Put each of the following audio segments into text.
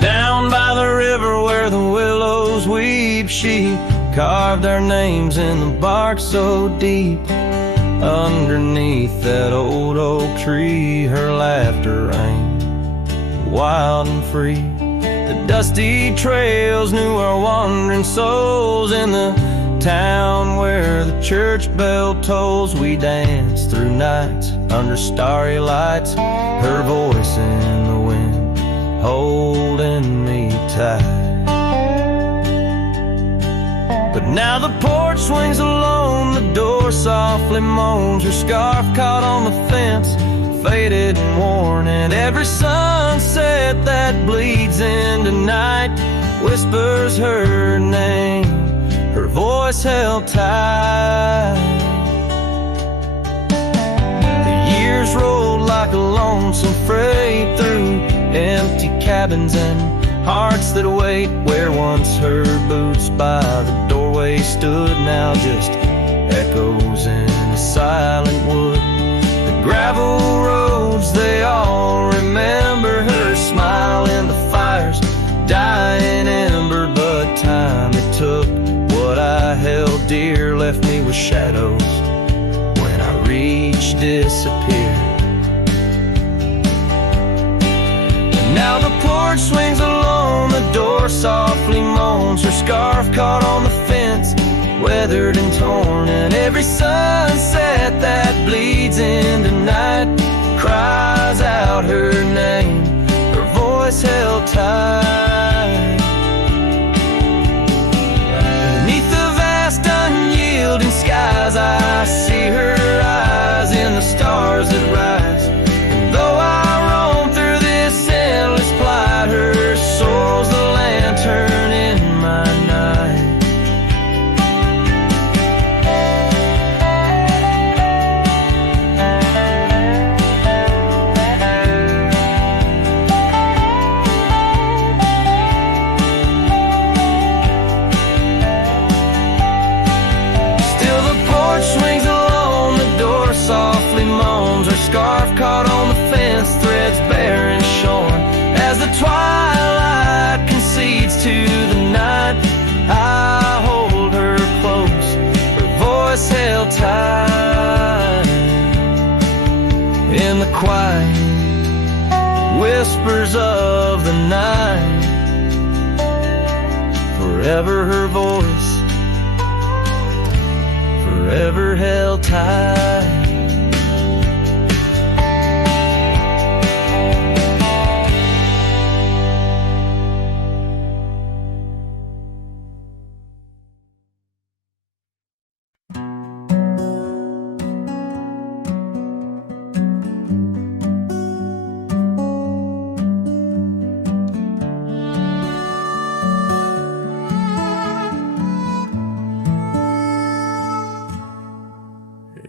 Down by the river where the willows weep, she carved their names in the bark so deep. Underneath that old oak tree, her laughter rang wild and free. The dusty trails knew our wandering souls. In the town where the church bell tolls, we danced through nights under starry lights, her voice in the wind holding me tight. But now the porch swings alone, the door softly moans, her scarf caught on the fence, faded and worn, and every sunset that bleeds into night whispers her name, her voice held tight. The years rolled like a lonesome freight through empty cabins and hearts that wait. Where once her boots by the doorway stood, now just echoes in a silent wood. The gravel roads, they all remember her smile in the fire's dying ember. But time it took, what I held dear left me with shadows when I reached disappear. And now the porch swings alone, the door softly moans, her scarf caught on the fence, weathered and torn, and every sunset that bleeds into night cries out her name, her voice held tight. Beneath the vast unyielding skies, I see her eyes in the stars that rise, and though I roam through this endless plight, her soul's the lantern in my night. Softly moans, her scarf caught on the fence, threads bare and shorn. As the twilight concedes to the night, I hold her close, her voice held tight. In the quiet whispers of the night, forever her voice, forever held tight.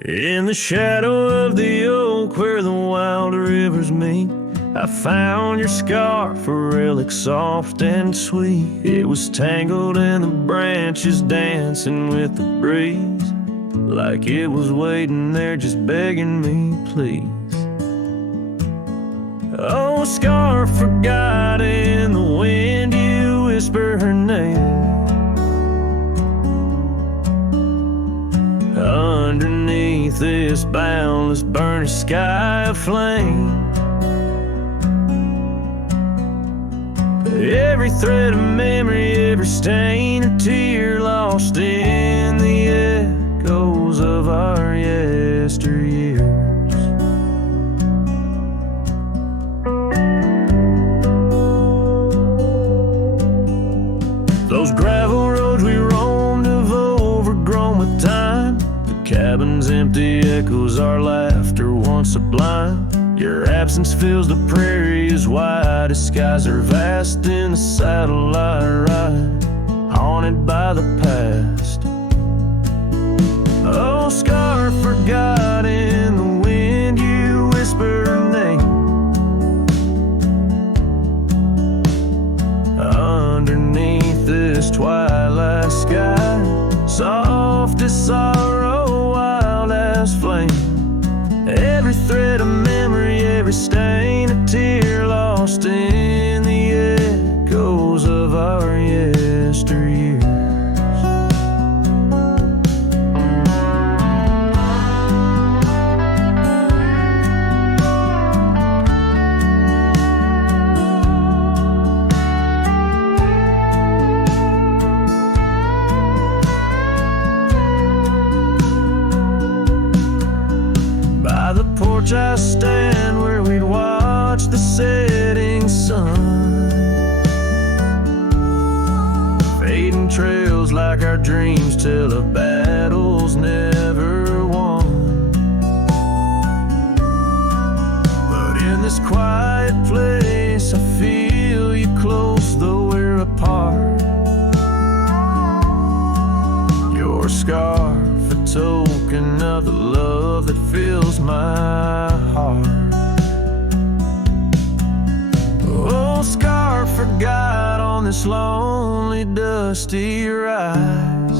In the shadow of the oak where the wild rivers meet, I found your scarf, a relic soft and sweet. It was tangled in the branches, dancing with the breeze, like it was waiting there just begging me, please. Oh, scarf forgot in the wind, you whisper her name. Underneath this boundless burnished sky of flame, every thread of memory, every stain or tear lost in the echoes of our yesteryears. Those gravel roads we roamed have overgrown with time. Cabins empty echoes our laughter once sublime. Your absence fills the prairie as wide as skies are vast in the satellite ride, haunted by the past. Oh, scarf forgot in the wind, you whisper her name. Underneath this twilight sky, soft as sorrow, wild last flame. Every thread of memory, every stain, a tear lost in the echoes of our yesteryears. I stand where we'd watch the setting sun, fading trails like our dreams tell of battles never won. But in this quiet place I feel you close though we're apart. Your scarf, a token of the love that fills my heart. Oh, scarf forgot on this lonely dusty rise.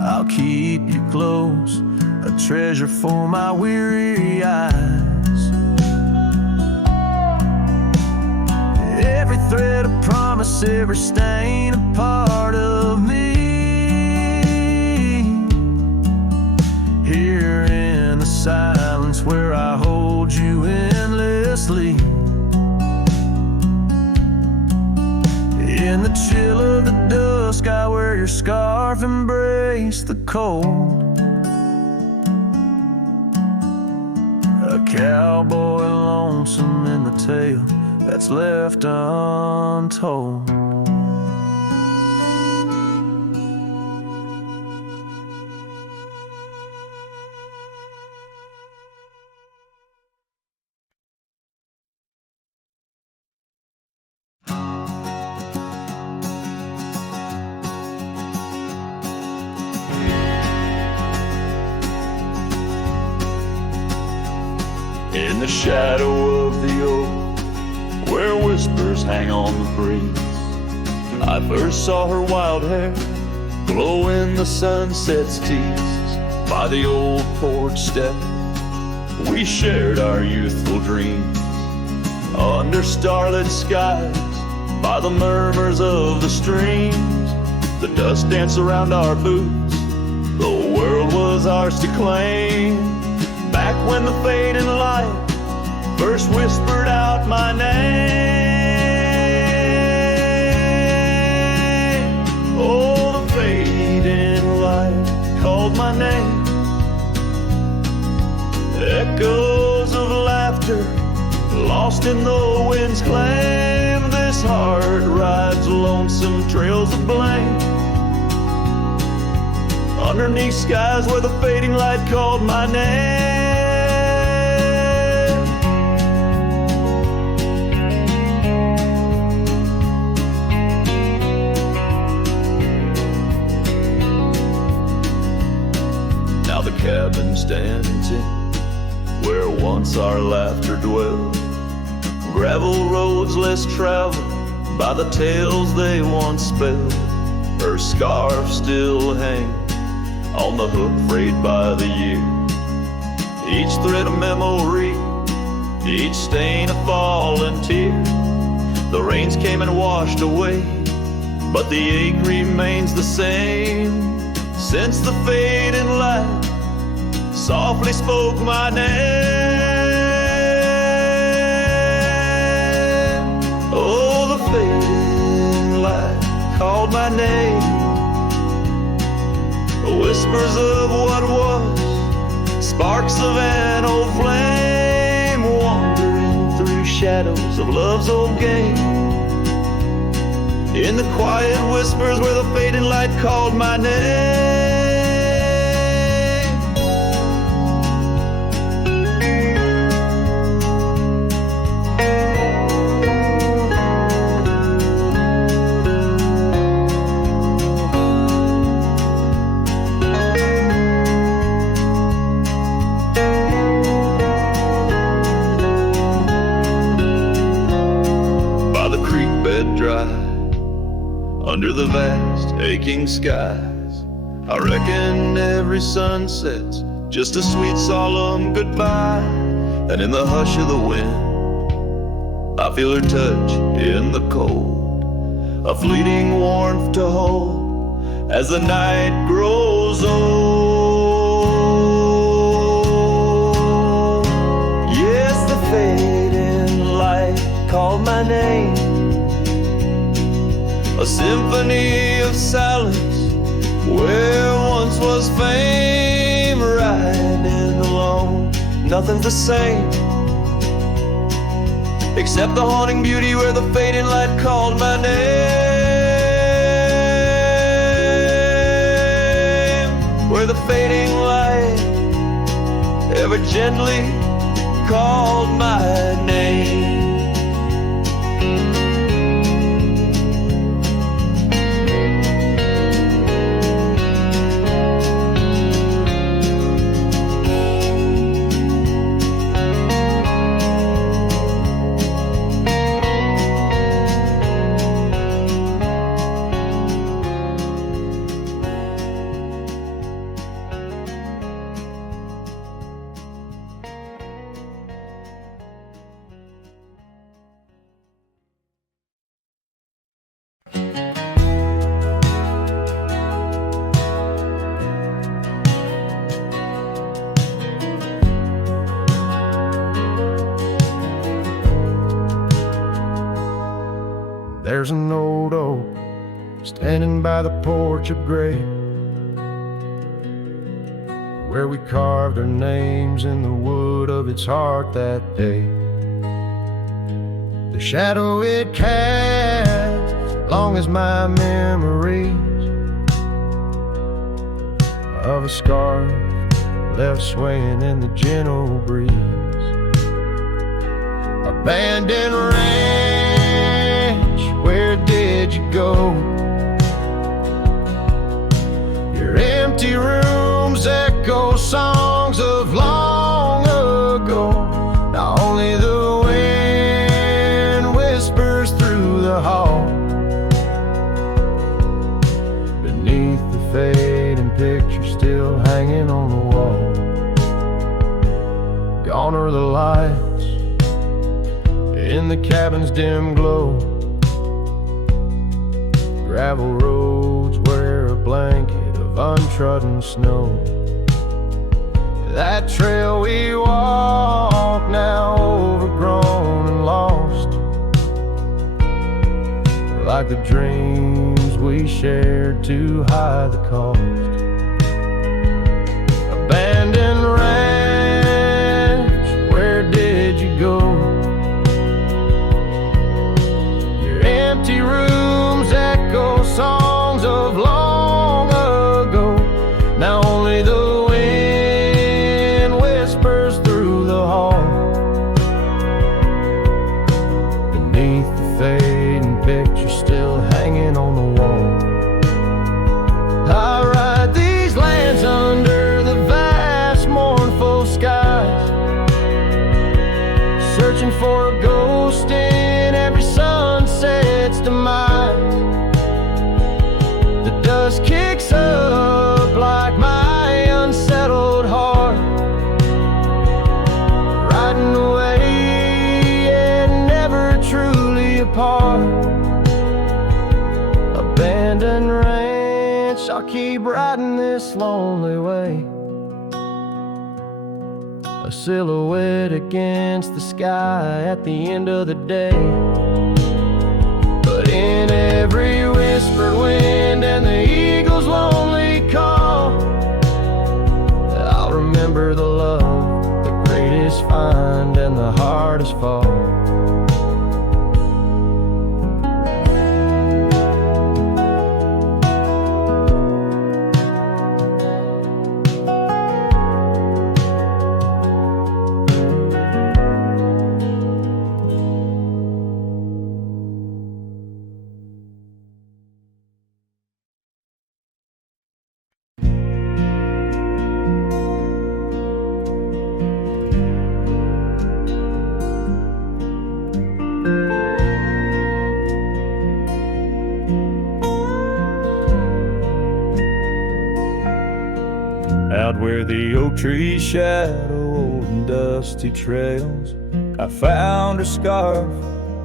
I'll keep you close, a treasure for my weary eyes. Every thread of promise, every stain a part of me. Here in the silence where I hold you endlessly, in the chill of the dusk I wear your scarf, embrace the cold. A cowboy lonesome in the tale that's left untold. In the shadow of the oak, where whispers hang on the breeze, I first saw her wild hair glow in the sunset's teased. By the old porch step, we shared our youthful dreams, under starlit skies, by the murmurs of the streams. The dust danced around our boots, the world was ours to claim. Back when the fading light first whispered out my name. Oh, the fading light called my name. Echoes of laughter lost in the wind's claim. This heart rides lonesome trails of blame, underneath skies where the fading light called my name. Now the cabin stands empty, where once our laughter dwelled. Gravel roads less traveled by the tales they once spelled. Her scarf still hangs on the hook frayed by the year, each thread a memory, each stain a fallen tear. The rains came and washed away, but the ache remains the same. Since the fading light softly spoke my name. Oh, the fading light called my name. Whispers of what was, sparks of an old flame, wandering through shadows of love's old game. In the quiet whispers where the fading light called my name. Dry under the vast aching skies, I reckon every sunset's just a sweet solemn goodbye. And in the hush of the wind, I feel her touch in the cold, a fleeting warmth to hold as the night grows old. Yes, the fading light called my name, a symphony of silence where once was fame. Riding alone, nothing's the same except the haunting beauty where the fading light called my name, where the fading light ever gently called my name. There's an old oak standing by the porch of gray, where we carved our names in the wood of its heart that day. The shadow it cast, long as my memories of a scarf left swaying in the gentle breeze. Abandoned ranch, where did you go? Your empty rooms echo songs of long ago. Now only the wind whispers through the hall. Beneath the fading picture still hanging on the wall. Gone are the lights in the cabin's dim glow. Gravel roads wear a blanket of untrodden snow. That trail we walk, now overgrown and lost, like the dreams we shared to hide the cost. Abandoned ranch, where did you go? Your empty rooms echo songs of long ago. Now only the wind whispers through the hall. Beneath the fading picture still hanging on the wall. I ride these lands under the vast mournful skies, searching for a ghost in every sunset's demise. The dust kicks up like my unsettled heart, riding away and never truly apart. Abandoned ranch, I'll keep riding this lonely way, a silhouette against the sky at the end of the day. But in every whispered wind and the eagle's lonely call, I'll remember the love, the greatest find and the hardest fall. Out where the oak trees shadow old and dusty trails, I found her scarf,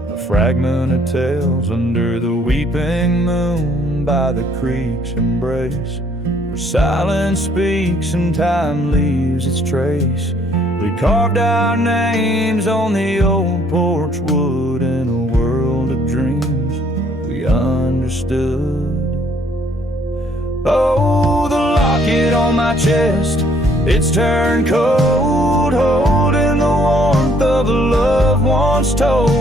a fragment of tales, under the weeping moon by the creek's embrace, where silence speaks and time leaves its trace. We carved our names on the old porch wood in a world of dreams we understood. Oh, the locket on my chest, it's turned cold, holding the warmth of a love once told.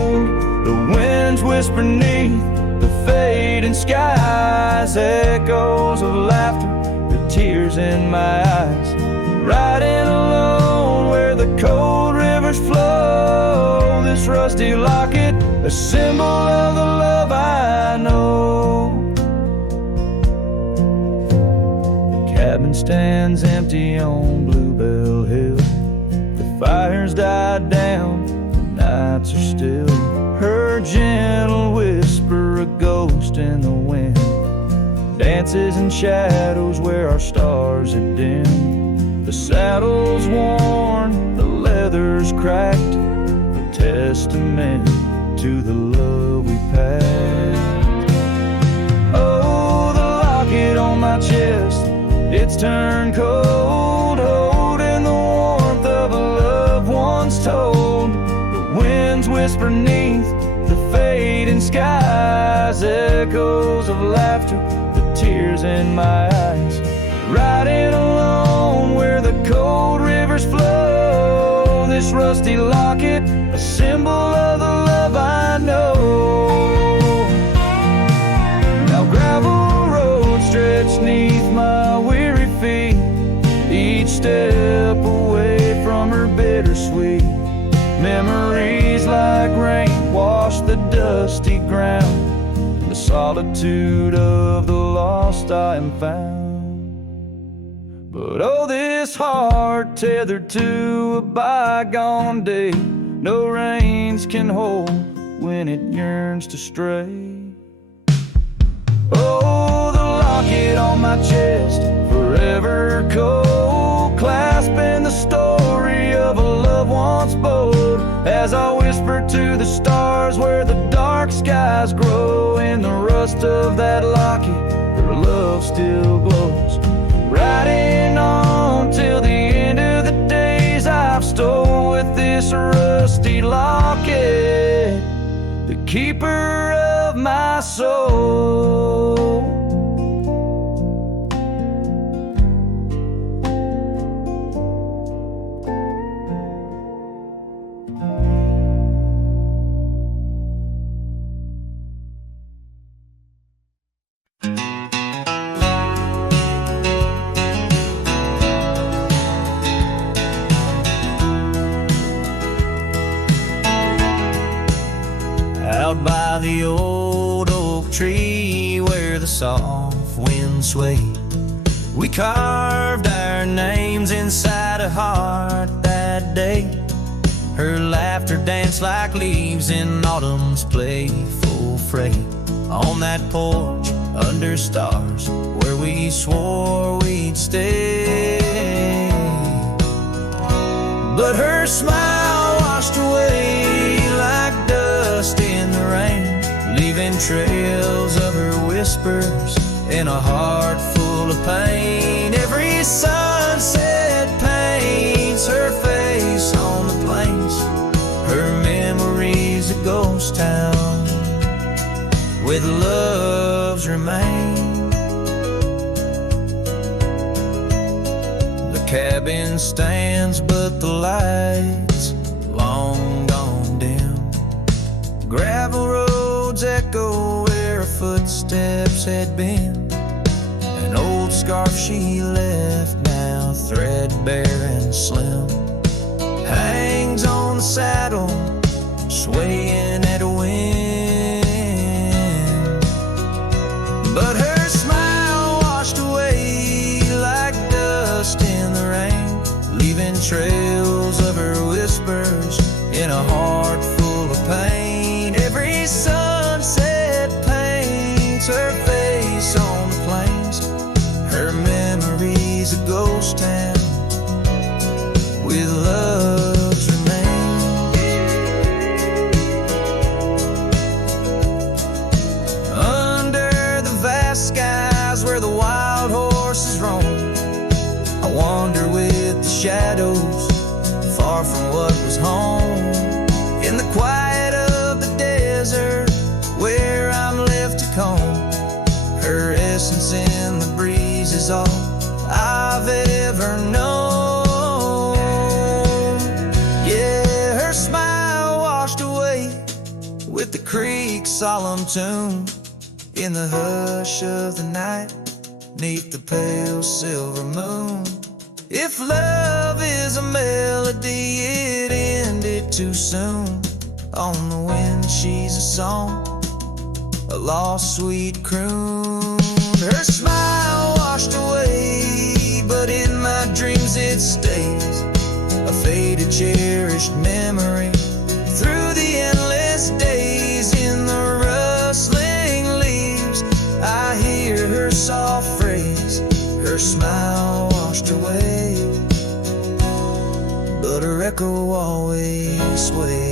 The winds whisper neath the fading skies, echoes of laughter, the tears in my eyes. Riding alone where the cold rivers flow, this rusty locket, a symbol of the love I know. Cabin stands empty on Bluebell Hill. The fire's died down, the nights are still. Her gentle whisper, a ghost in the wind, dances in shadows where our stars had dimmed. The saddle's worn, the leather's cracked, a testament to the love we packed. Oh, the locket on my chest, it's turned cold, holding the warmth of a love once told. The winds whisper neath the fading skies, echoes of laughter, the tears in my eyes. Riding alone where the cold rivers flow, this rusty locket, a symbol of the love I know. Now gravel roads stretch neath my weary feet, each step away from her bittersweet. Memories like rain wash the dusty ground, in the solitude of the lost I am found. But oh, this heart tethered to a bygone day, no reins can hold when it yearns to stray. Oh, the locket on my chest, forever cold, clasping the story of a love once bold. As I whisper to the stars where the dark skies grow, in the rust of that locket, her love still glows. Riding on till the end of the days I've stole with this rusty locket, the keeper of my soul. Out by the old oak tree where the soft winds sway, we carved our names inside a heart that day. Her laughter danced like leaves in autumn's playful fray, on that porch under stars where we swore we'd stay. But her smile washed away like dust in the rain, leaving trails of her whispers in a heart full of pain. Every sunset paints her face on the plains, her memory's a ghost town with love's remain. The cabin stands but the lights long gone dim. Gravel roads echo where her footsteps had been. An old scarf she left, now threadbare and slim, hangs on the saddle, swaying at a wind. But her smile washed away like dust in the rain, leaving trails of her whispers in a heart full of pain. Every sunset paints her face on the plains, her memory's a ghost town home. In the quiet of the desert, where I'm left to comb, her essence in the breeze is all I've ever known. Yeah, her smile washed away with the creek's solemn tune. In the hush of the night, neath the pale silver moon. If love is a melody, it ended too soon. On the wind she's a song, a lost sweet croon. Her smile washed away, but in my dreams it stays, a faded cherished memory through the endless days. In the rustling leaves I hear her soft phrase, her smile washed away, but her echo always sways.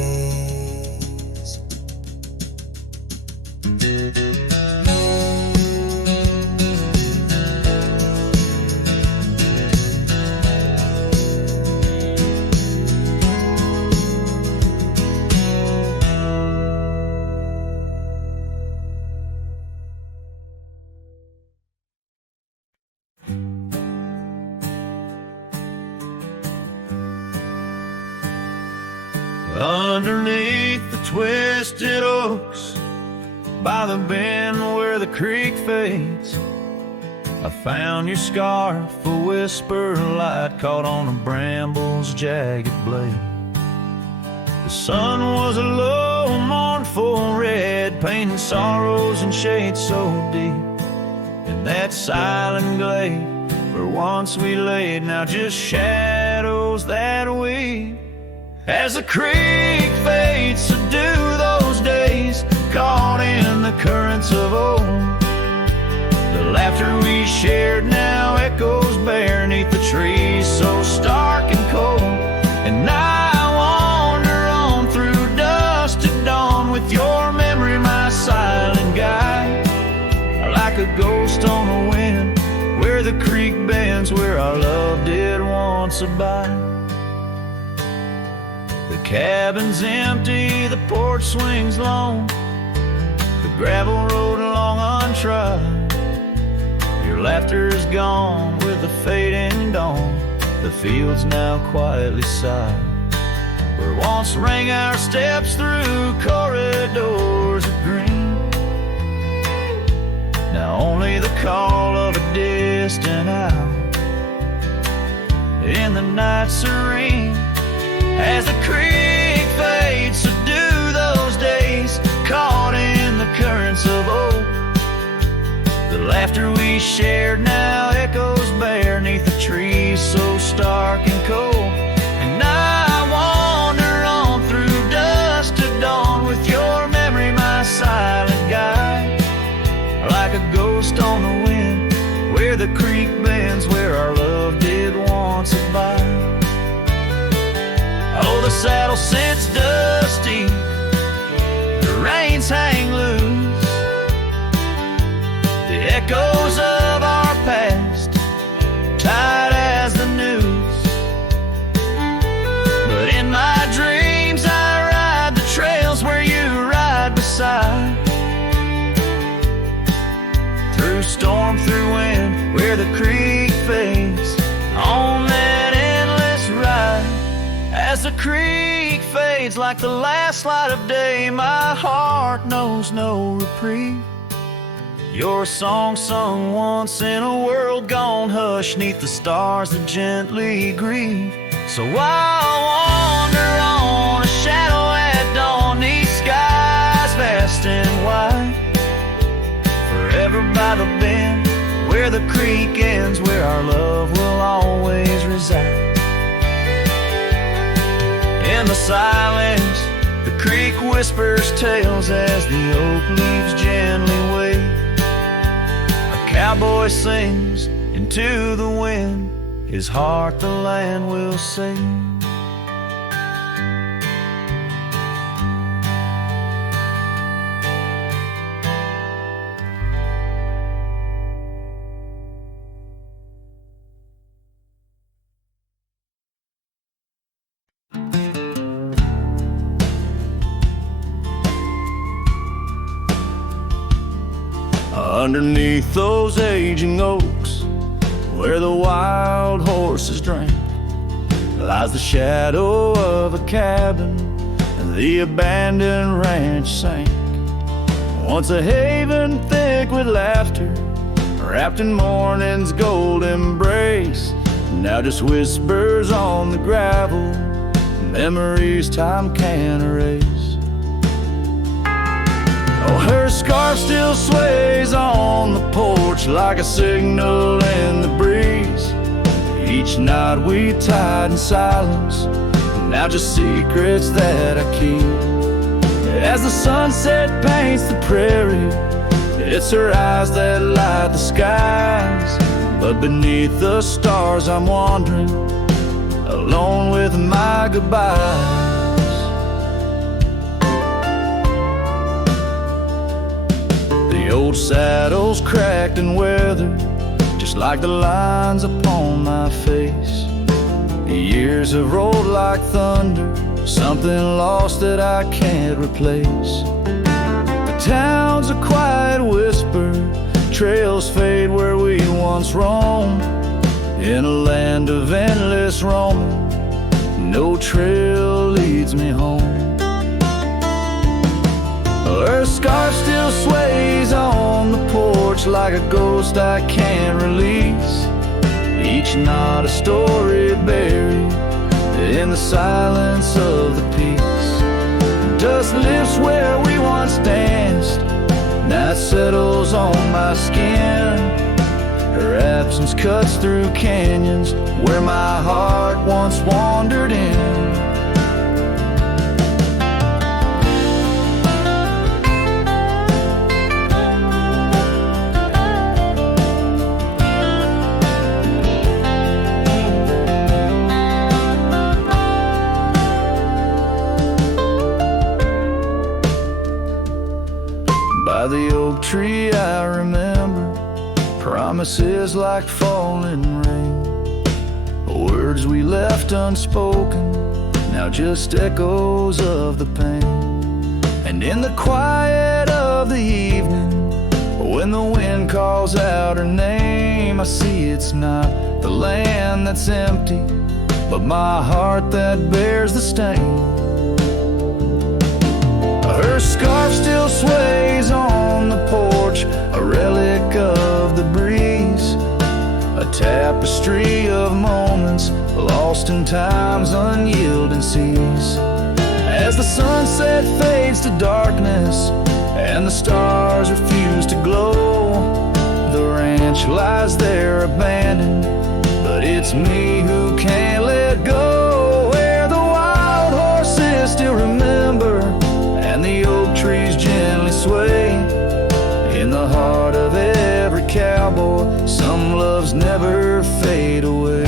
Underneath the twisted oaks, by the bend where the creek fades, I found your scarf, a whisper light caught on a bramble's jagged blade. The sun was a low, mournful red, painting sorrows in shades so deep. In that silent glade where once we laid, now just shadows that weep. As the creek fades to do those days, caught in the currents of old, the laughter we shared now echoes bare neath the trees so stark and cold. And I wander on through dusk to dawn with your memory my silent guide, like a ghost on the wind where the creek bends, where our love did once abide. The cabin's empty, the porch swings long, the gravel road along untried. Your laughter is gone with the fading dawn, the fields now quietly sigh. Where once rang our steps through corridors of green, now only the call of a distant owl in the night serene. As the creek fades to do those days, caught in the currents of old, the laughter we shared now echoes bare neath the trees so stark and cold. And I wander on through dusk to dawn with your memory my silent guide, like a ghost on the wind where the creek bends, where our love did once abide. Oh, the saddle sits dusty, the reins hang loose, the echoes of our past tight as the noose. But in my dreams I ride the trails where you ride beside, through storm, through wind, where the creek fades, on that endless ride. As the creek fades like the last light of day, my heart knows no reprieve. Your song sung once in a world gone hush, neath the stars that gently grieve. So I'll wander on, a shadow at dawn, neath skies vast and wide, forever by the bend where the creek ends, where our love will always reside. In the silence, the creek whispers tales as the oak leaves gently wave. A cowboy sings into the wind, his heart the land will sing. Underneath those aging oaks, where the wild horses drank, lies the shadow of a cabin the abandoned ranch sank. Once a haven thick with laughter, wrapped in morning's gold embrace, now just whispers on the gravel, memories time can't erase. Oh, her scarf still sways on the porch like a signal in the breeze. Each night we tied in silence, now just secrets that I keep. As the sunset paints the prairie, it's her eyes that light the skies. But beneath the stars I'm wandering, alone with my goodbyes. The old saddle's cracked and weathered, just like the lines upon my face. The years have rolled like thunder, something lost that I can't replace. The town's a quiet whisper, trails fade where we once roamed. In a land of endless roaming, no trail leads me home. Her scarf still sways on the porch like a ghost I can't release. Each night a story buried in the silence of the peace. Dust lifts where we once danced, night settles on my skin. Her absence cuts through canyons where my heart once wandered in. By the oak tree I remember promises like falling rain, words we left unspoken, now just echoes of the pain. And in the quiet of the evening, when the wind calls out her name, I see it's not the land that's empty, but my heart that bears the stain. Her scarf still sways on the porch, a relic of the breeze, a tapestry of moments lost in time's unyielding seas. As the sunset fades to darkness and the stars refuse to glow, the ranch lies there abandoned, but it's me who can't let go. Where the wild horses still remember and the oak trees gently sway, in the heart of every cowboy, some loves never fade away.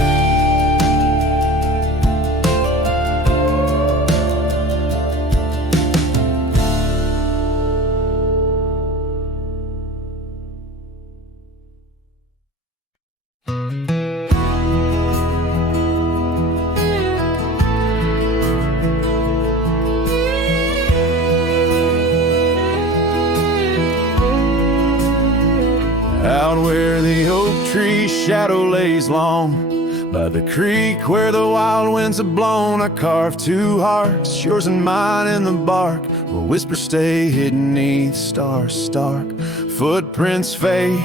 Out where the oak tree shadow lays long, by the creek where the wild winds have blown, I carved two hearts, yours and mine, in the bark, where whispers stay hidden neath stars stark. Footprints fade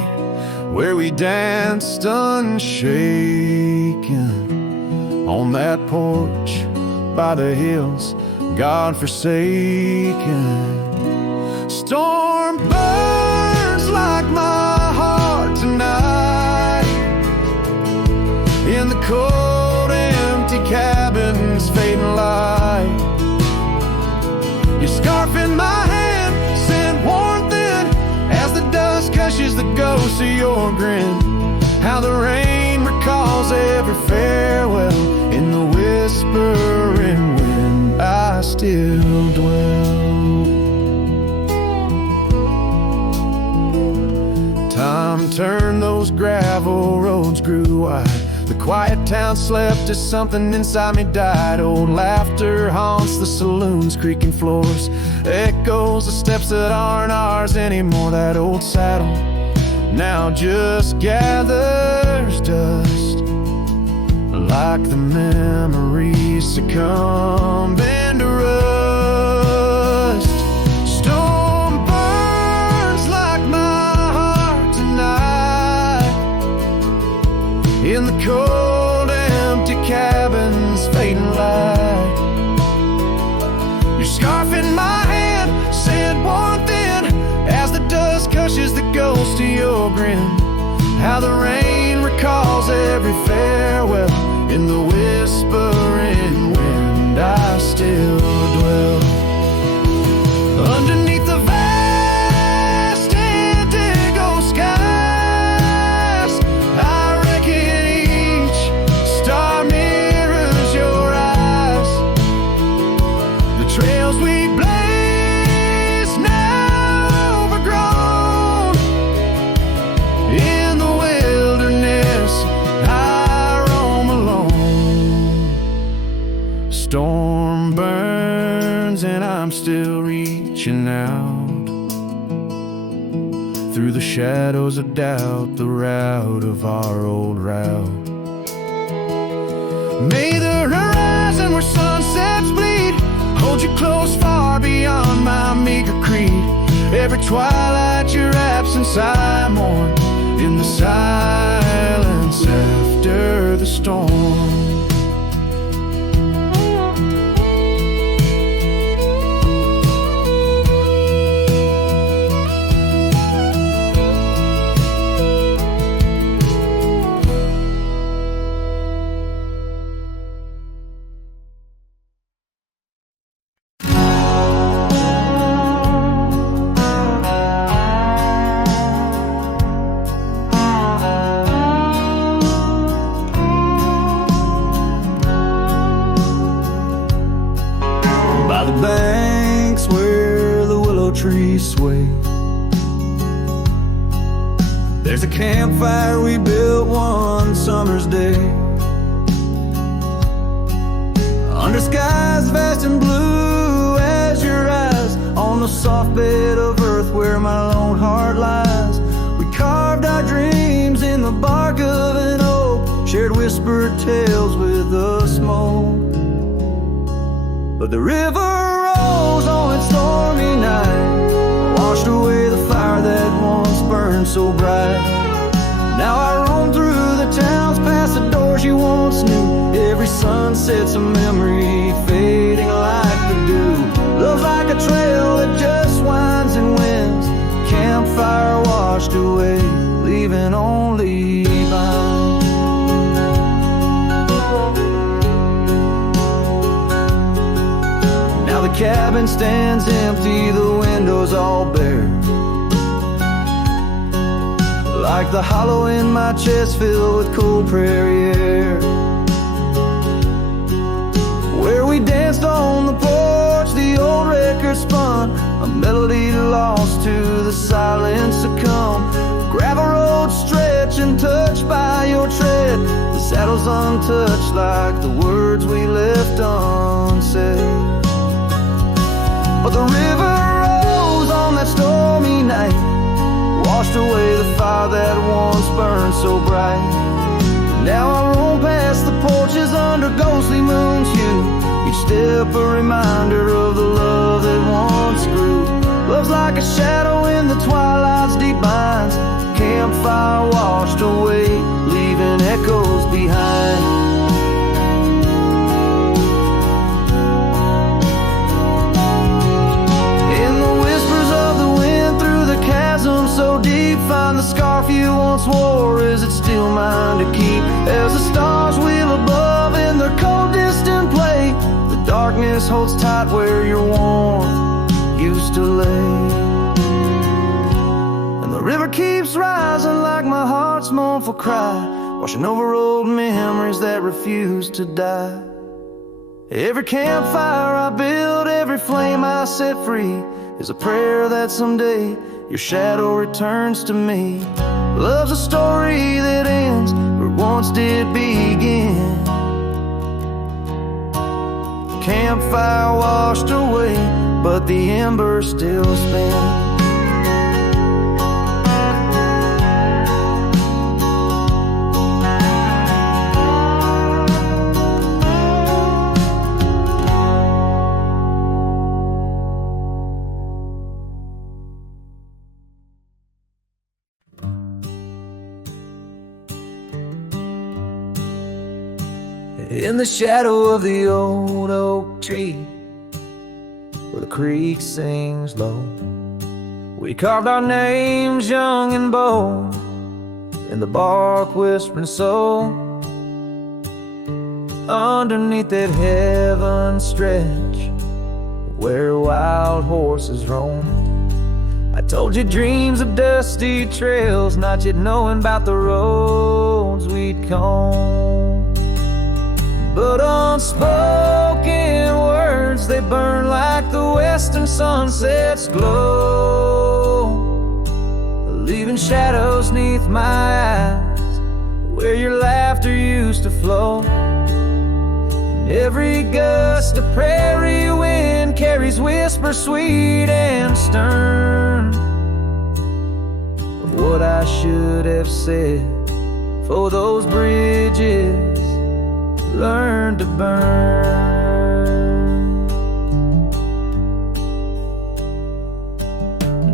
where we danced unshaken, on that porch by the hills, God-forsaken. Storm burns like my tonight, in the cold empty cabin's fading light. Your scarf in my hand sent warmth in as the dust gushes the ghost of your grin. How the rain recalls every farewell in the whispering wind. I still dwell. Time turned, those gravel roads grew wide. The quiet town slept as something inside me died. Old laughter haunts the saloon's creaking floors, echoes the steps that aren't ours anymore. That old saddle now just gathers dust, like the memories succumbing to rust. Storm burns like my heart tonight, in the cold empty cabin's fading light. Your scarf in my hand, sand worn thin, as the dust cushions the ghost of your grin. How the rain recalls every farewell, in the whispering wind I still dwell. Underneath the vast indigo skies, I reckon each star mirrors your eyes. The trails we blaze now overgrown, in the wilderness I roam alone. Storm burns and I'm still reaching out through the shadows of doubt, the route of our old route. May the horizon where sunsets bleed hold you close far beyond my meager creed. Every twilight your absence I mourn, in the silence after the storm. By the banks where the willow trees sway, there's a campfire we built one summer's day, under skies vast and blue as your eyes, on the soft bed of earth where my lone heart lies. We carved our dreams in the bark of an oak, shared whispered tales with the smoke. But the river rose on its stormy night, washed away the fire that once burned so bright. Now I roam through the towns, past the doors you once knew. Every sunset's a memory fading like the dew. Love's like a trail that just winds and winds, campfire washed away, leaving only vines. Now the cabin stands empty, the windows all bare, like the hollow in my chest filled with cold prairie air. Where we danced on the porch, the old record spun, a melody lost to the silence succumb. Gravel road stretch and touched by your tread, the saddle's untouched like the words we left unsaid. But the river rose on that stormy night, washed away the fire that once burned so bright. Now I roam past the porches under ghostly moon's hue, each step a reminder of the love that once grew. Love's like a shadow in the twilight's deep binds, campfire washed away, leaving echoes behind. So deep, find the scarf you once wore. Is it still mine to keep? As the stars wheel above in their cold distant play, the darkness holds tight where your warmth used to lay. And the river keeps rising like my heart's mournful cry, washing over old memories that refuse to die. Every campfire I build, every flame I set free, is a prayer that someday your shadow returns to me. Love's a story that ends where it once did begin. Campfire washed away, but the embers still spin. in the shadow of the old oak tree, where the creek sings low, we carved our names young and bold in the bark whispering soul. Underneath that heaven stretch where wild horses roam, I told you dreams of dusty trails, not yet knowing about the roads we'd comb. But unspoken words, they burn like the western sunset's glow, leaving shadows 'neath my eyes where your laughter used to flow. And every gust of prairie wind carries whispers sweet and stern of what I should have said, for those bridges learned to burn.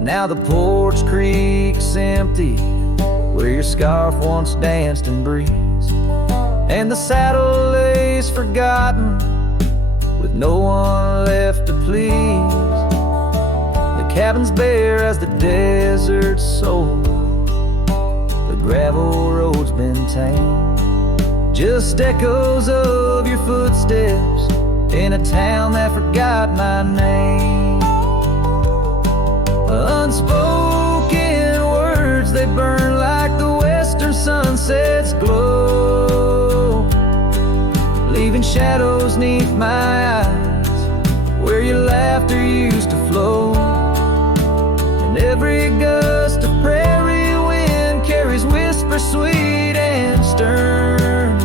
Now the porch creek's empty, where your scarf once danced in breeze, and the saddle lays forgotten with no one left to please. The cabin's bare as the desert's sold, the gravel road's been tamed, just echoes of your footsteps in a town that forgot my name. Unspoken words, they burn like the western sunset's glow, leaving shadows 'neath my eyes where your laughter used to flow. And every gust of prairie wind carries whispers sweet and stern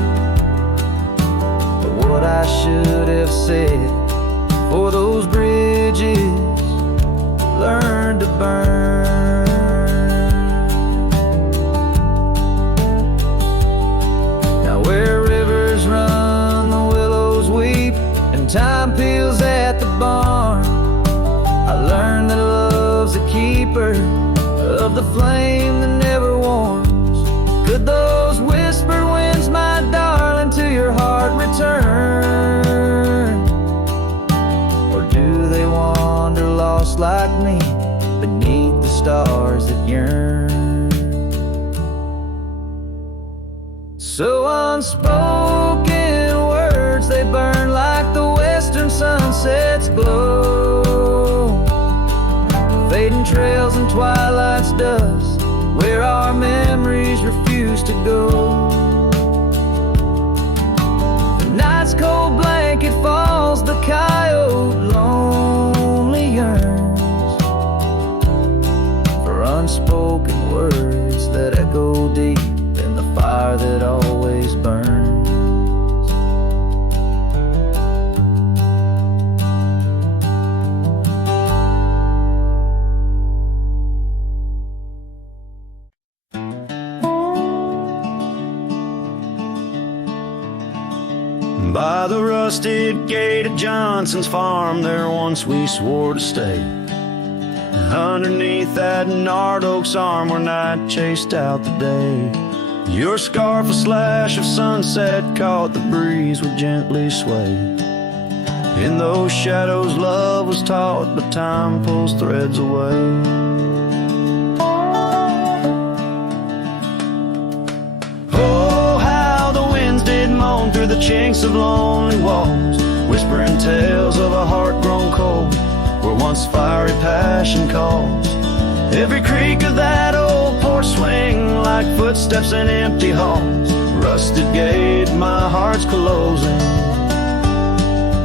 of what I should have said, for those bridges learned to burn. Now where rivers run, the willows weep, and time peels at the barn, I learned that love's a keeper of the flame that never warms. Could those whisper winds, my darling, to your heart return? Or do they wander lost like me beneath the stars that yearn? So unspoken words, they burn like the western sunset's glow, fading trails and twilight's dust where our memories refuse to go. The night's cold blanket falls, the coyote lonely yearns for unspoken words that echo deep in the fire that always burns. By the rusted gate of Johnson's farm, there once we swore to stay. Underneath that gnarled oak's arm, where night chased out the day. Your scarf, a slash of sunset, caught the breeze would gently sway. In those shadows love was taught, but time pulls threads away. Through the chinks of lonely walls, whispering tales of a heart grown cold, where once fiery passion calls. Every creak of that old porch swing like footsteps in empty halls. Rusted gate, my heart's closing,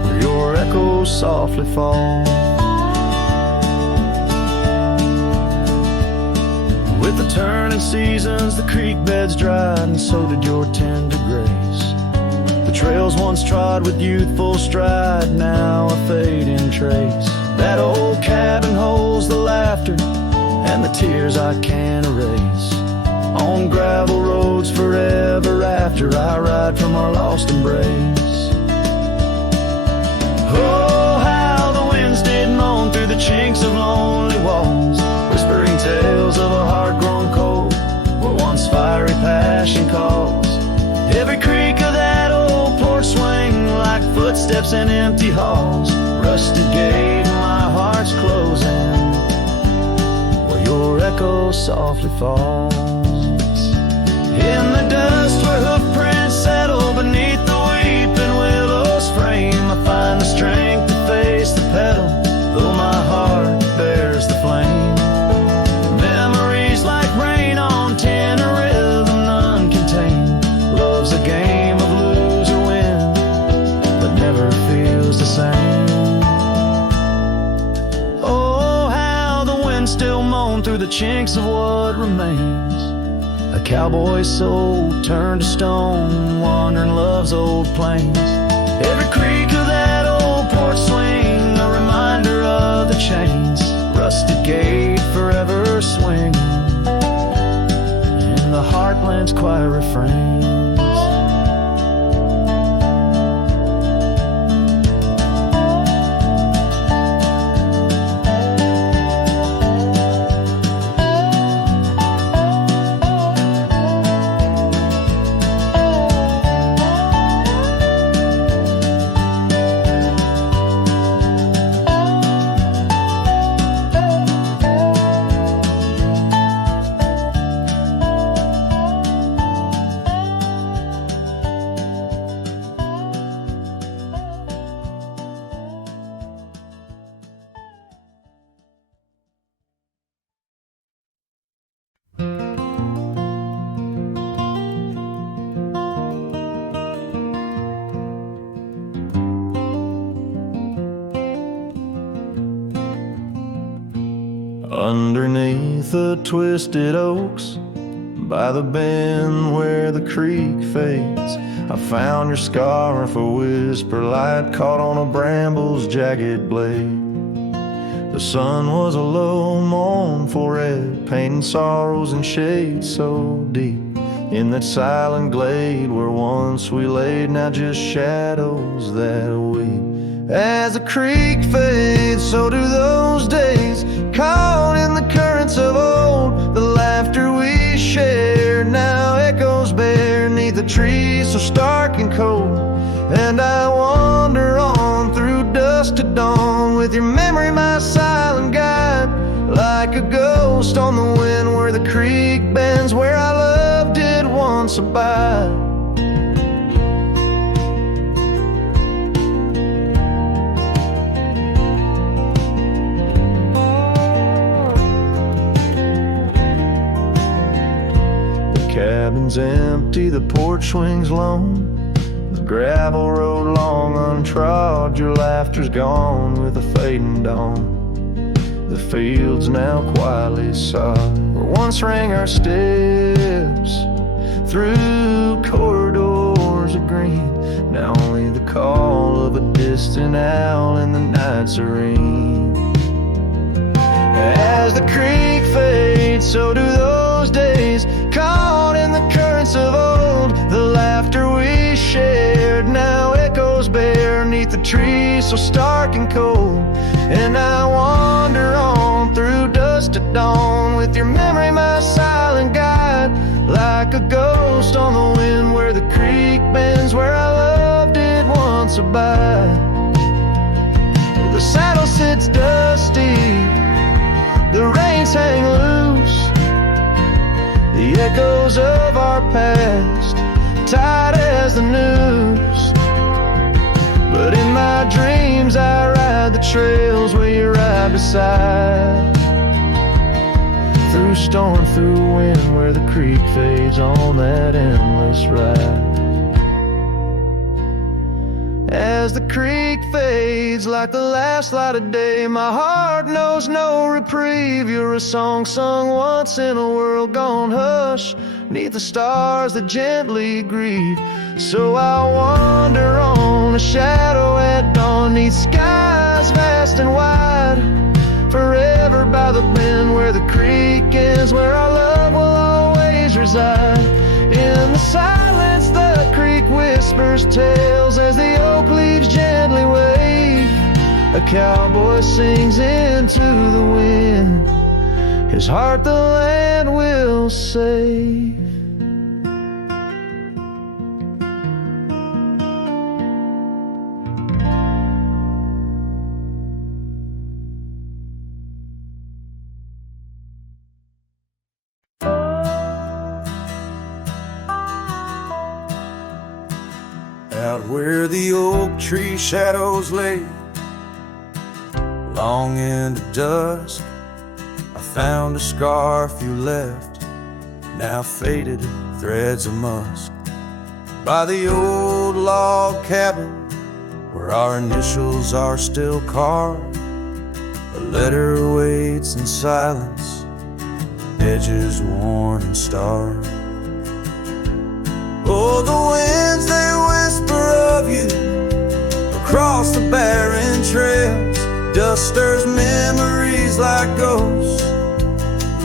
where your echoes softly fall. With the turning seasons, the creek beds dried, and so did your tender grace. The trails once trod with youthful stride, now a fading trace. That old cabin holds the laughter and the tears I can't erase. On gravel roads forever after, I ride from our lost embrace. Oh, how the winds did moan through the chinks of lonely walls, whispering tales of a heart grown cold, where once fiery passion calls. Every creak of that old porch steps and empty halls, rusted gate, my heart's closing, where your echo softly falls. In the dust where hoof prints settle beneath the weeping willow's frame, I find the strength to face the pedal, though my heart bears the flame. Memories like rain on tin, a rhythm none contain. Love's a game of lose or win, but never feels the same. Oh, how the wind still moan through the chinks of what remains. A cowboy soul turned to stone, wandering love's old plains. Every creak of that old porch swing, a reminder of the chains. Rusted gate forever swinging in the heartland's quiet refrains. Underneath the twisted oaks, by the bend where the creek fades, I found your scarf, a whisper light caught on a bramble's jagged blade. The sun was a low, mournful red, painting sorrows in shades so deep. In that silent glade where once we laid, now just shadows that weep. As the creek fades, so do those days, caught in the currents of old. The laughter we shared now echoes bare neath the trees so stark and cold. And I wander on through dusk to dawn, with your memory my silent guide, like a ghost on the wind where the creek bends, where our love did once abide. Cabin's empty, the porch swings lone, the gravel road long untrod, your laughter's gone with the fading dawn. The fields now quietly sod, where once rang our steps through corridors of green, now only the call of a distant owl in the night serene. As the creek fades, so do those days, caught in the currents of old. The laughter we shared now echoes bare neath the trees so stark and cold. And I wander on through dusk to dawn, with your memory my silent guide, like a ghost on the wind where the creek bends, where our love did once abide. The saddle sits dusty, the reins hang loose, the echoes of our past tight as the noose. But in my dreams I ride the trails where you ride beside, through storm, through wind, where the creek fades on that endless ride. As the creek fades like the last light of day, my heart knows no reprieve. You're a song sung once in a world gone hush, neath the stars that gently grieve. So I wander on, a shadow at dawn, neath skies vast and wide, forever by the bend where the creek ends, where our love will always reside. In the silence the creek whispers tales as the oak leaves gently wave. A cowboy sings into the wind, his heart the land will save. out where the oak tree shadows lay. Long into dusk, I found a scarf you left, now faded threads of musk, by the old log cabin where our initials are still carved. A letter waits in silence, edges worn and starved. Oh, the winds, they whisper of you across the barren trails. Dust stirs memories like ghosts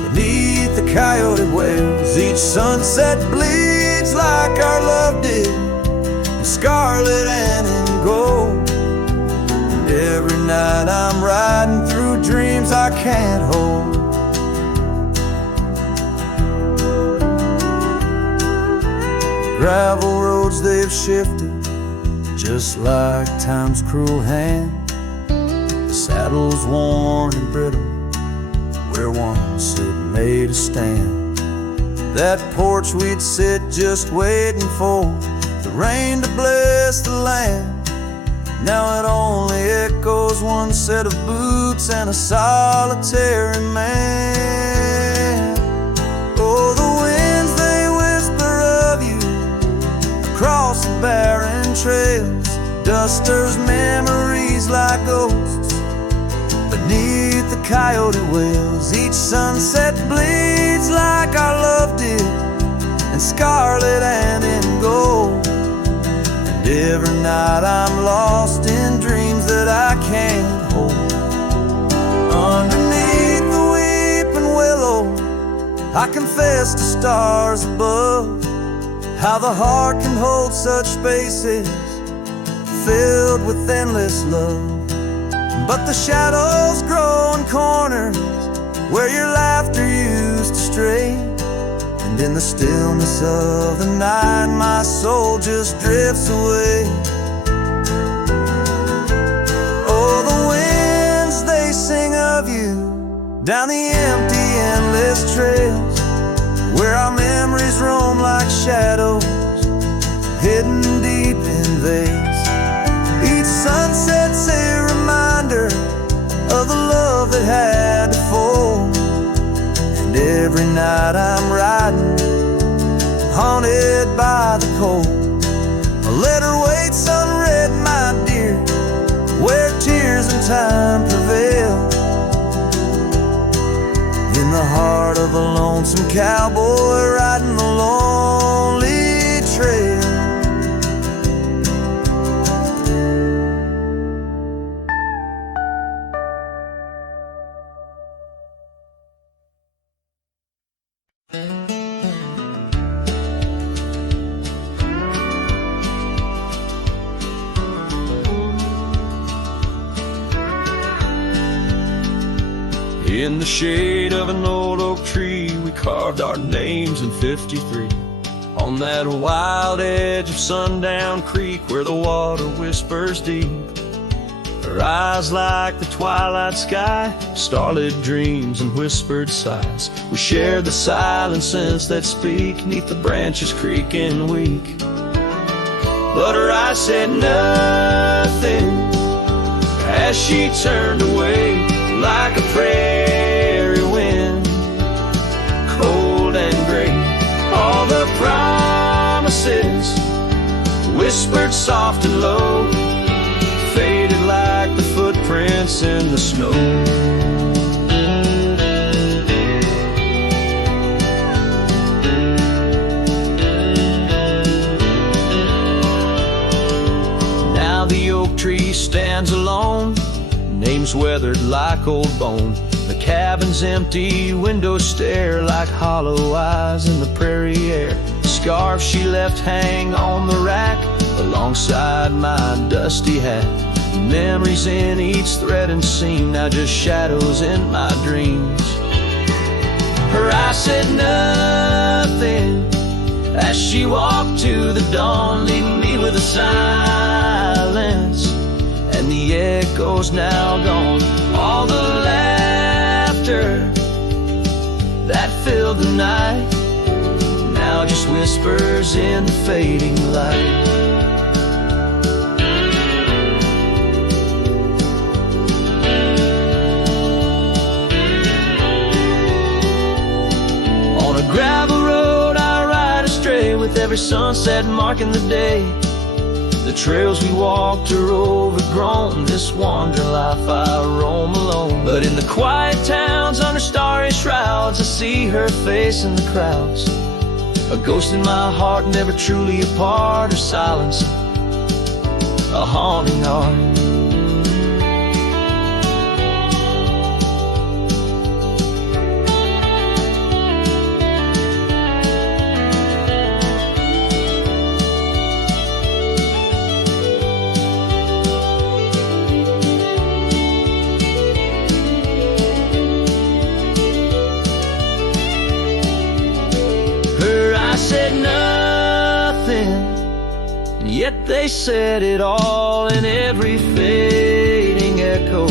beneath the coyote wails. Each sunset bleeds like our love did, in scarlet and in gold. And every night I'm riding through dreams I can't hold. Gravel roads, they've shifted just like time's cruel hand. The saddle's worn and brittle where once it made a stand. That porch we'd sit just waiting for the rain to bless the land. Now it only echoes one set of boots and a solitary man. Oh, the winds, they whisper of you across the barren trails. Dust stirs memories like ghosts beneath the coyote wails. Each sunset bleeds like our love did, in scarlet and in gold. And every night I'm lost in dreams that I can't hold. Underneath the weeping willow, I confess to stars above, how the heart can hold such spaces filled with endless love. But the shadows grow in corners where your laughter used to stray. And in the stillness of the night, my soul just drifts away. Oh, the winds, they sing of you down the empty, endless trails where our memories roam like shadows hidden deep in veils. Each sunset's a reminder of the love that had to fall. And every night I'm riding, haunted by the cold. A letter waits unread, my dear, where tears and time prevail. In the heart of a lonesome cowboy riding the lonely trail. In the shade of an old oak tree, we carved our names in '53. On that wild edge of Sundown Creek where the water whispers deep. Her eyes like the twilight sky, starlit dreams and whispered sighs. We shared the silences that speak neath the branches creaking weak. But her eyes said nothing as she turned away, like a prairie wind, cold and gray. All the promises whispered soft and low, faded like the footprints in the snow. Now the oak tree stands alone, names weathered like old bone. The cabin's empty, windows stare like hollow eyes in the prairie air. The scarf she left hang on the rack alongside my dusty hat. Memories in each thread and seam, now just shadows in my dreams. Her eyes said nothing as she walked to the dawn, leaving me with a silence. And the echo's now gone. All the laughter that filled the night now just whispers in the fading light. every sunset marking the day. The trails we walked are overgrown. This wandering life I roam alone. But in the quiet towns under starry shrouds, I see her face in the crowds. A ghost in my heart, never truly apart. Her silence, a haunting heart. Said nothing, and yet they said it all. In every fading echo,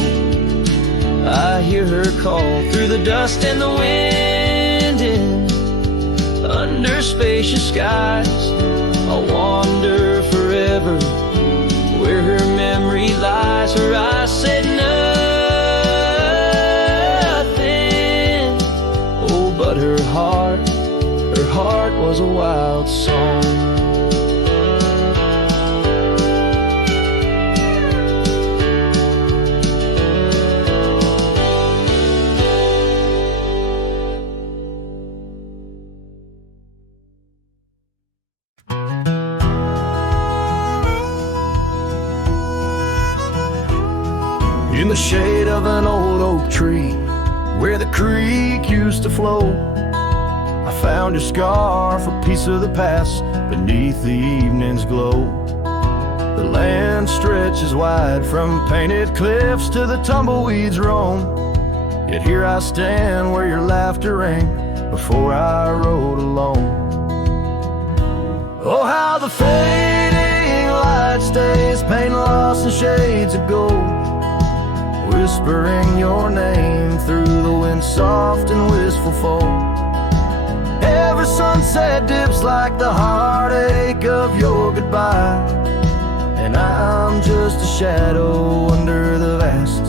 I hear her call through the dust and the wind. In under spacious skies, I'll wander forever where her memory lies. Her eyes said nothing, oh, but her heart was a wild song. In the shade of an old oak tree, where the creek used to flow, I found your scarf, a piece of the past, beneath the evening's glow. The land stretches wide from painted cliffs to the tumbleweeds roam. Yet here I stand where your laughter rang before I rode alone. Oh, how the fading light stays, painting lost in shades of gold, whispering your name through the wind's soft and wistful fold. Every sunset dips like the heartache of your goodbye, and I'm just a shadow under the vast,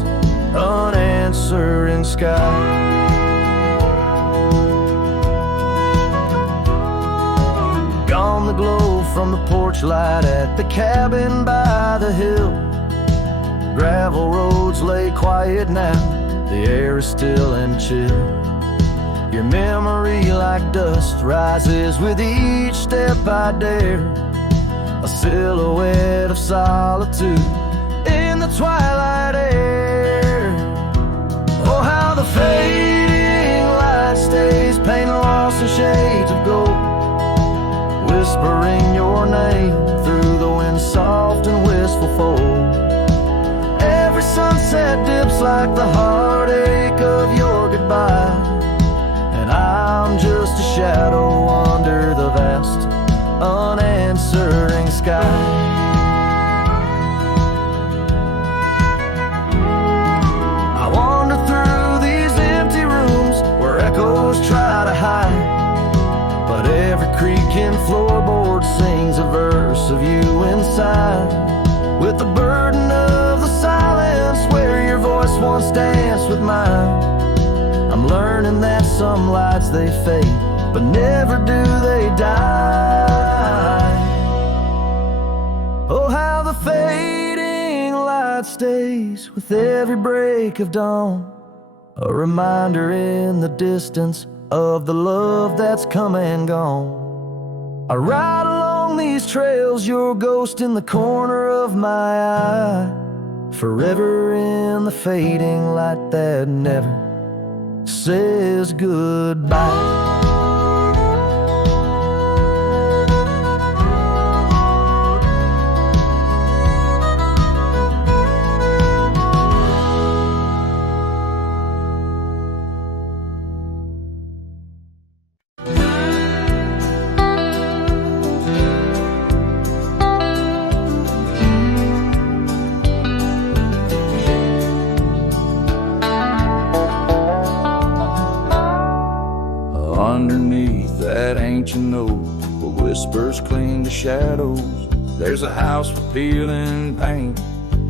unanswering sky. Gone the glow from the porch light at the cabin by the hill. Gravel roads lay quiet now, the air is still and chill. Your memory like dust rises with each step I dare, a silhouette of solitude in the twilight air. Oh, how the fading light stays, painting lost in shades of gold, whispering your name through the wind's soft and wistful fold. Every sunset dips like the heartache of your goodbye, and I'm just a shadow under the vast, unanswering sky. I wander through these empty rooms where echoes try to hide, but every creaking floorboard sings a verse of you inside, with the burden of the silence where your voice once danced with mine. I'm learning that some lights they fade, but never do they die. Oh, how the fading light stays with every break of dawn, a reminder in the distance of the love that's come and gone. I ride along these trails, your ghost in the corner of my eye, forever in the fading light that never says goodbye. Underneath that ancient oak, where whispers cling to shadows, there's a house with peeling paint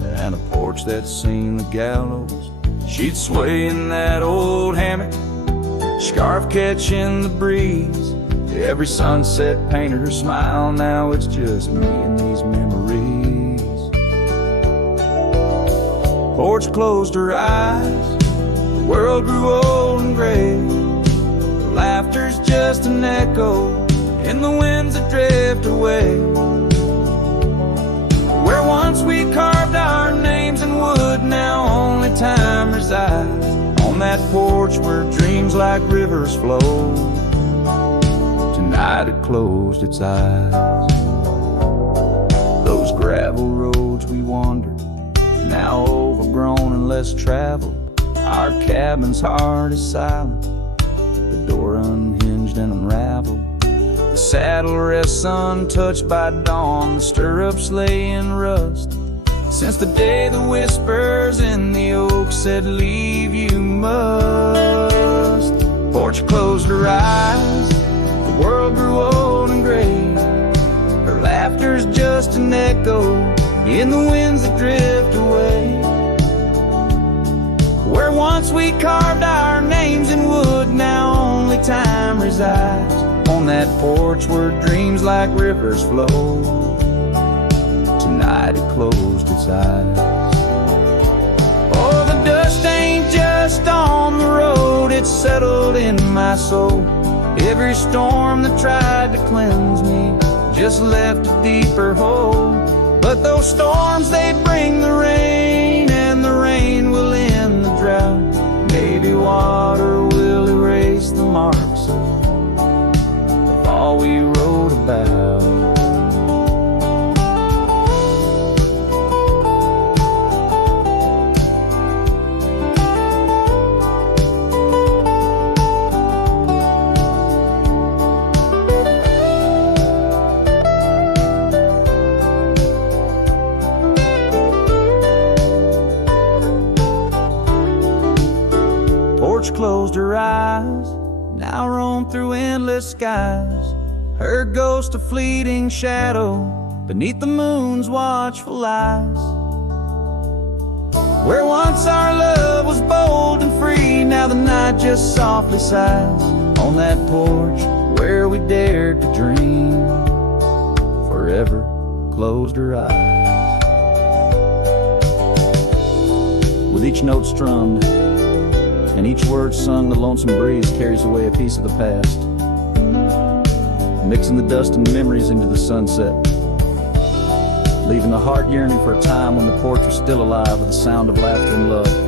and a porch that's seen the gallows. She'd sway in that old hammock, scarf catching the breeze, Every sunset painted her smile. Now it's just me and these memories. Porch closed her eyes. The world grew old and gray. Laughter's just an echo in the winds that drift away. Where once we carved our names in wood, now only time resides. On that porch where dreams like rivers flow, tonight it closed its eyes. Those gravel roads we wandered, now overgrown and less traveled. Our cabin's heart is silent, the door unhinged and unraveled. The saddle rests untouched by dawn, the stirrups lay in rust. Since the day the whispers in the oak said, leave you must. Porch closed her eyes, the world grew old and gray. Her laughter's just an echo in the winds that drift away. Where once we carved our names in wood, now only time resides. On that porch where dreams like rivers flow, tonight it closed its eyes. Oh, the dust ain't just on the road, it's settled in my soul. Every storm that tried to cleanse me just left a deeper hole. But those storms, they bring the rain, and the rain will end the drought. Maybe water will erase the marks of all we wrote about. Closed her eyes, now roam through endless skies. Her ghost a fleeting shadow beneath the moon's watchful eyes. Where once our love was bold and free, now the night just softly sighs. On that porch where we dared to dream, forever closed her eyes. With each note strummed and each word sung, the lonesome breeze carries away a piece of the past, mixing the dust and memories into the sunset, leaving the heart yearning for a time when the porch was still alive with the sound of laughter and love.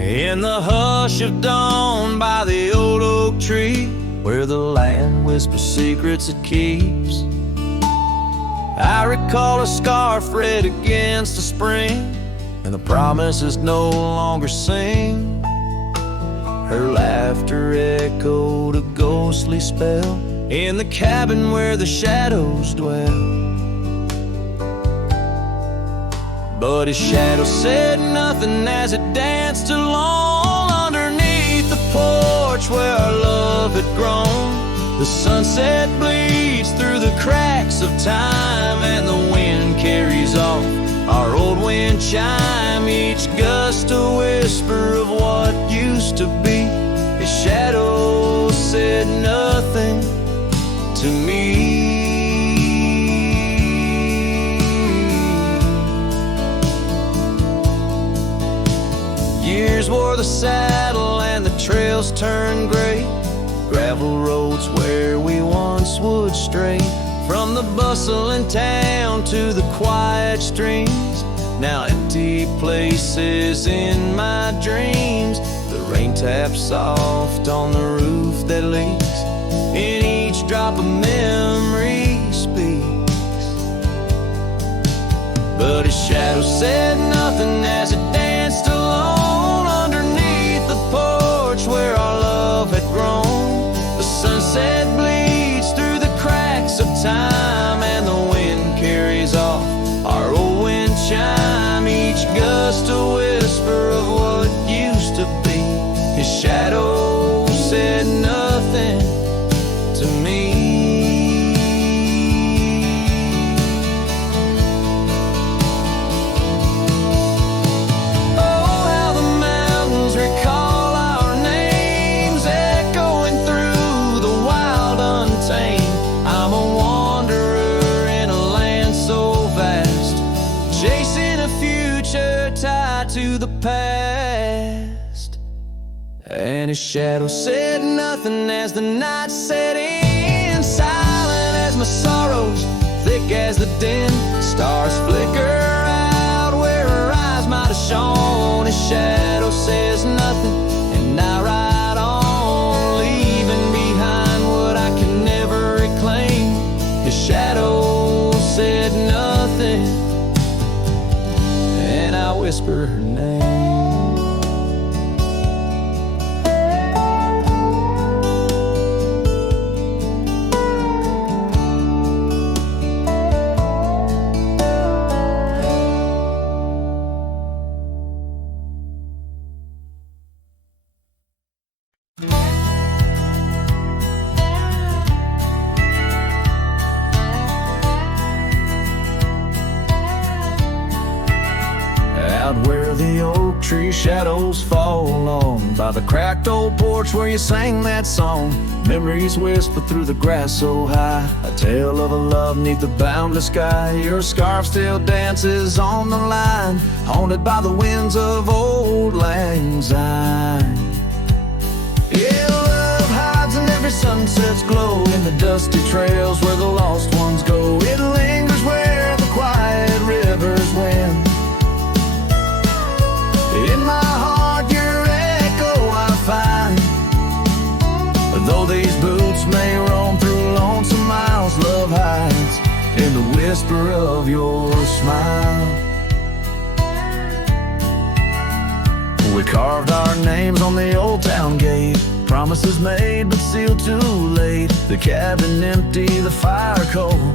In the hush of dawn by the old oak tree, where the land whispers secrets it keeps, I recall a scarf red against the spring, and the promises no longer sing. Her laughter echoed a ghostly spell in the cabin where the shadows dwell. But his shadow said nothing as it danced along underneath the porch where our love had grown. The sunset bleeds through the cracks of time, and the wind carries off our old wind chime. Each gust a whisper of what used to be. His shadow said nothing to me. Years wore the saddle and the trails turned gray. Gravel roads where we once would stray. From the bustling town to the quiet streams, now empty places in my dreams. The rain taps soft on the roof that leaks. In each drop a memory speaks. But his shadow said nothing as it danced alone underneath the porch where our love had grown. The sunset bleeds through to the past. And his shadow said nothing as the night set in, silent as my sorrows, thick as the din. Stars flicker out where her eyes might have shone. His shadow says nothing, and I ride on, leaving behind what I can never reclaim. His shadow said nothing, and I whisper her name. Out where the oak tree shadows fall on, by the cracked old porch where you sang that song, memories whisper through the grass so high, a tale of a love neath the boundless sky. Your scarf still dances on the line, haunted by the winds of old lang syne. Yeah, love hides in every sunset's glow, in the dusty trails where the lost ones go. It lingers where the quiet rivers win. In my heart your echo I find, though these boots may roam through lonesome miles, love hides in the whisper of your smile. We carved our names on the old town gate, promises made but sealed too late. The cabin empty, the fire cold,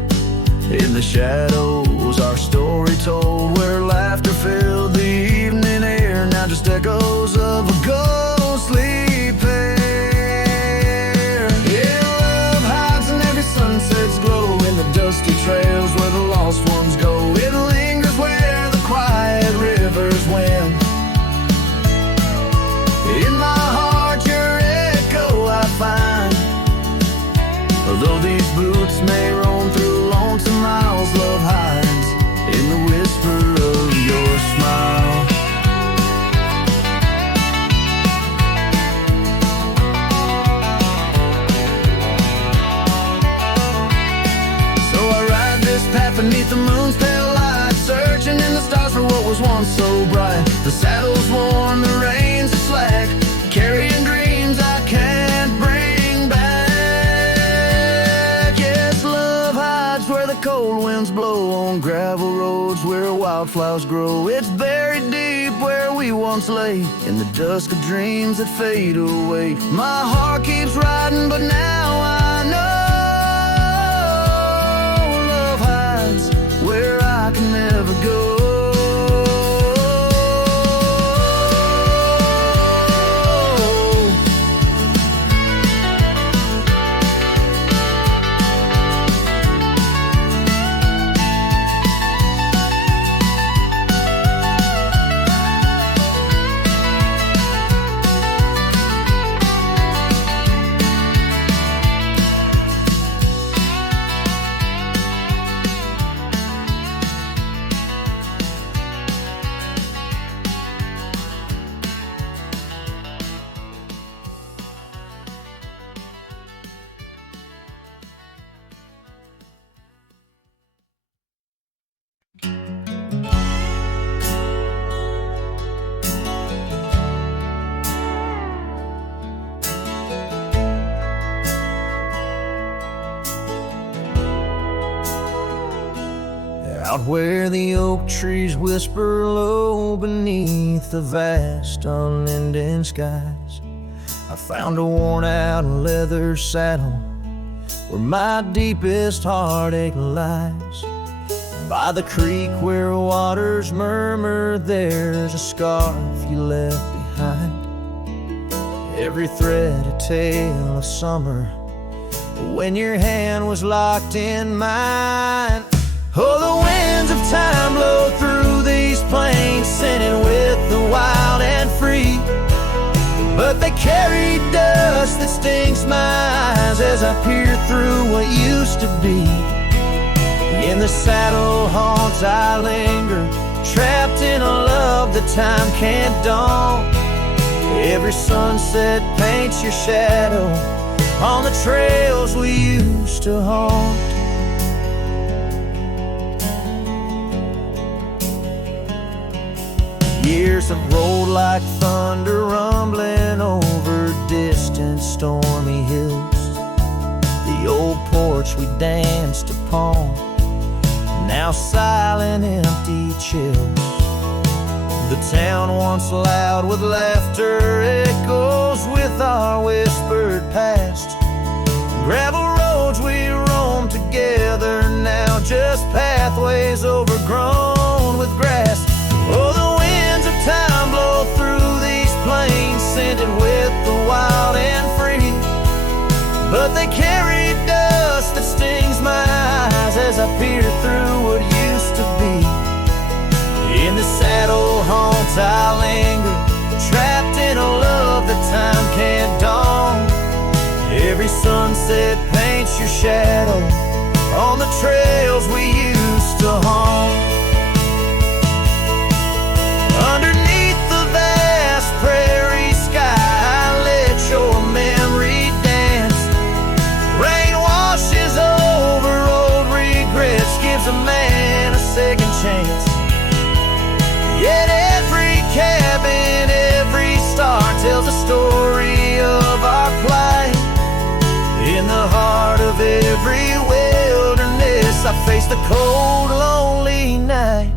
in the shadows our story told, where laughter filled the evening air, now just echoes of a ghostly pair. Yeah, love hides in every sunset's glow, in the dusty trails where the lost ones go. It lingers where the quiet rivers win. In my heart your echo I find, although these boots may roam through lonesome miles, love hides in the whisper of your smile. So I ride this path beneath the moon's pale light, searching in the stars for what was once so bright. The saddle's worn, the reins are slack, carrying dreams I can't bring back. Yes, love hides where the cold winds blow, on gravel roads where wildflowers grow. It's buried deep where we once lay, in the dusk of dreams that fade away. My heart keeps riding, but now I know love hides where I can never go. Out where the oak trees whisper low beneath the vast unending skies, I found a worn out leather saddle where my deepest heartache lies. By the creek where waters murmur, there's a scarf you left behind. Every thread a tale of summer, when your hand was locked in mine. Oh, the winds of time blow through these plains, singing with the wild and free. But they carry dust that stings my eyes as I peer through what used to be. In the saddle haunts I linger, trapped in a love that time can't dawn. Every sunset paints your shadow on the trails we used to haunt. Years have rolled like thunder, rumbling over distant stormy hills. The old porch we danced upon, now silent, empty chills. The town once loud with laughter echoes with our whispered past. Gravel roads we roam together, now just pathways overgrown with grass. Oh, the winds of time blow through these plains, scented with the wild and free. But they carry dust that stings my eyes as I peer through what used to be. In the saddle haunts I linger, trapped in a love that time can't dawn. Every sunset paints your shadow on the trails we used to haunt. Underneath the vast prairie sky, I let your memory dance. Rain washes over old regrets, gives a man a second chance. Yet every cabin, every star tells a story of our plight. In the heart of every wilderness, I face the cold, lonely night.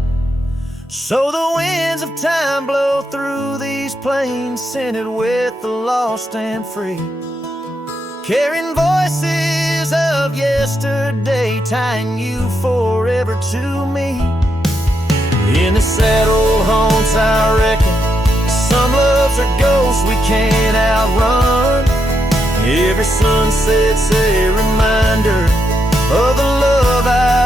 So the winds of time blow through these plains, scented with the lost and free, carrying voices of yesterday, tying you forever to me. In the saddle haunts I reckon, some loves are ghosts we can't outrun. Every sunset's a reminder of the love I